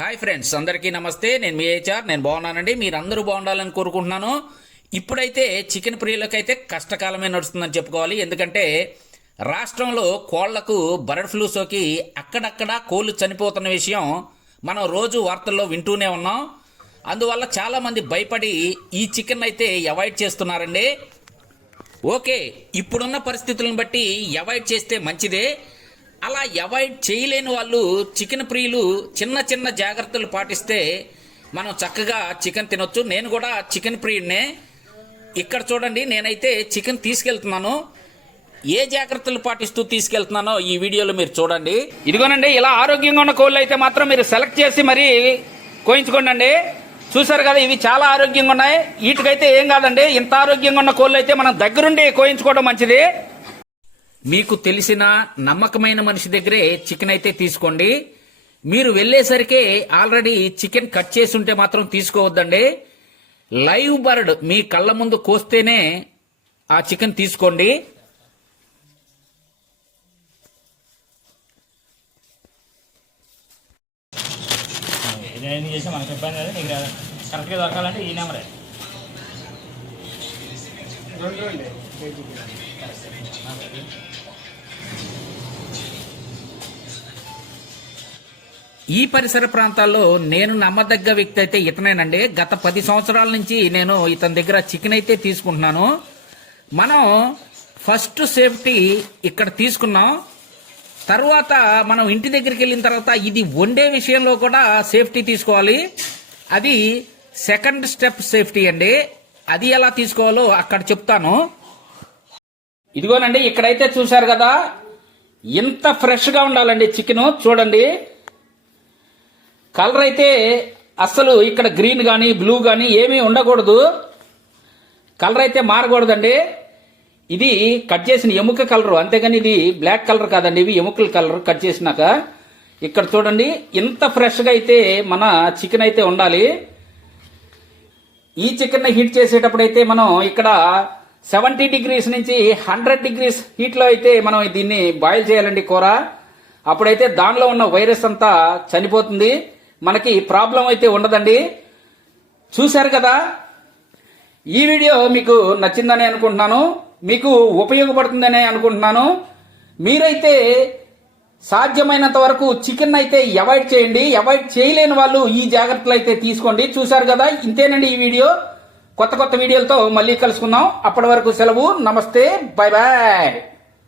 Hi friends, అందరికీ నమస్తే. నేను మీ హెచ్ఆర్. నేను బాగున్నానండి. మీరందరూ బాగుండాలని కోరుకుంటున్నాను. ఇప్పుడైతే చికెన్ ప్రియులకైతే కష్టకాలమే నడుస్తుందని చెప్పుకోవాలి. ఎందుకంటే రాష్ట్రంలో కోళ్లకు బర్డ్ ఫ్లూ సోకి అక్కడక్కడ కోళ్లు చనిపోతున్న విషయం మనం రోజు వార్తల్లో వింటూనే ఉన్నాం. అందువల్ల చాలామంది భయపడి ఈ చికెన్ అయితే అవాయిడ్ చేస్తున్నారండి. ఓకే, ఇప్పుడున్న పరిస్థితులను బట్టి అవాయిడ్ చేస్తే మంచిదే. అలా అవాయిడ్ చేయలేని వాళ్ళు, చికెన్ ప్రియులు చిన్న చిన్న జాగ్రత్తలు పాటిస్తే మనం చక్కగా చికెన్ తినొచ్చు. నేను కూడా చికెన్ ప్రియుడినే. ఇక్కడ చూడండి, నేనైతే చికెన్ తీసుకెళ్తున్నాను. ఏ జాగ్రత్తలు పాటిస్తూ తీసుకెళ్తున్నానో ఈ వీడియోలో మీరు చూడండి. ఇదిగోనండి, ఇలా ఆరోగ్యంగా ఉన్న కోళ్ళు అయితే మాత్రం మీరు సెలెక్ట్ చేసి మరీ కోయించుకోండి. చూసారు కదా, ఇవి చాలా ఆరోగ్యంగా ఉన్నాయి. వీటికైతే ఏం కాదండి. ఇంత ఆరోగ్యంగా ఉన్న కోళ్ళు అయితే మనం దగ్గరుండి కోయించుకోవడం మంచిది. మీకు తెలిసిన నమ్మకమైన మనిషి దగ్గరే చికెన్ అయితే తీసుకోండి. మీరు వెళ్ళేసరికి ఆల్రెడీ చికెన్ కట్ చేసి ఉంటే మాత్రం తీసుకోవద్దండి. లైవ్ బర్డ్ మీ కళ్ళ ముందు కోస్తేనే ఆ చికెన్ తీసుకోండి. చేసి మనకి ఇబ్బంది లేదు. నీకు కరెక్ట్గా దొరకాలంటే ఈ నెంబరే. ఈ పరిసర ప్రాంతాల్లో నేను నమ్మదగ్గ వ్యక్తి అయితే ఇతనేనండి. గత 10 సంవత్సరాల నుంచి నేను ఇతని దగ్గర చికెన్ అయితే తీసుకుంటున్నాను. మనం ఫస్ట్ సేఫ్టీ ఇక్కడ తీసుకున్నాం. తర్వాత మనం ఇంటి దగ్గరికి వెళ్ళిన తర్వాత ఇది వండే విషయంలో కూడా సేఫ్టీ తీసుకోవాలి. అది సెకండ్ స్టెప్ సేఫ్టీ అండి. అది ఎలా తీసుకోవాలో అక్కడ చెప్తాను. ఇదిగోనండి, ఇక్కడైతే చూశారు కదా, ఇంత ఫ్రెష్గా ఉండాలండి చికెన్. చూడండి, కలర్ అయితే అస్సలు ఇక్కడ గ్రీన్ కానీ బ్లూ కానీ ఏమీ ఉండకూడదు. కలర్ అయితే మారకూడదండి. ఇది కట్ చేసిన ఎముక కలర్, అంతేగాని ఇది బ్లాక్ కలర్ కాదండి. ఇవి ఎముకల కలర్ కట్ చేసినాక. ఇక్కడ చూడండి, ఇంత ఫ్రెష్గా అయితే మన చికెన్ అయితే ఉండాలి. ఈ చికెన్ హీట్ చేసేటప్పుడు అయితే మనం ఇక్కడ 70 డిగ్రీస్ నుంచి 100 డిగ్రీస్ హీట్లో అయితే మనం దీన్ని బాయిల్ చేయాలండి కూర. అప్పుడైతే దానిలో ఉన్న వైరస్ అంతా చనిపోతుంది. మనకి ప్రాబ్లం అయితే ఉండదండి. చూశారు కదా, ఈ వీడియో మీకు నచ్చిందని అనుకుంటున్నాను. మీకు ఉపయోగపడుతుందని అనుకుంటున్నాను. మీరైతే సాధ్యమైనంత వరకు చికెన్ అయితే అవాయిడ్ చేయండి. అవాయిడ్ చేయలేని వాళ్ళు ఈ జాగ్రత్తలు అయితే తీసుకోండి. చూశారు కదా, ఇంతేనండి ఈ వీడియో. కొత్త కొత్త వీడియోలతో మళ్ళీ కలుసుకుందాం. అప్పటి వరకు సెలవు. నమస్తే, బాయ్ బాయ్.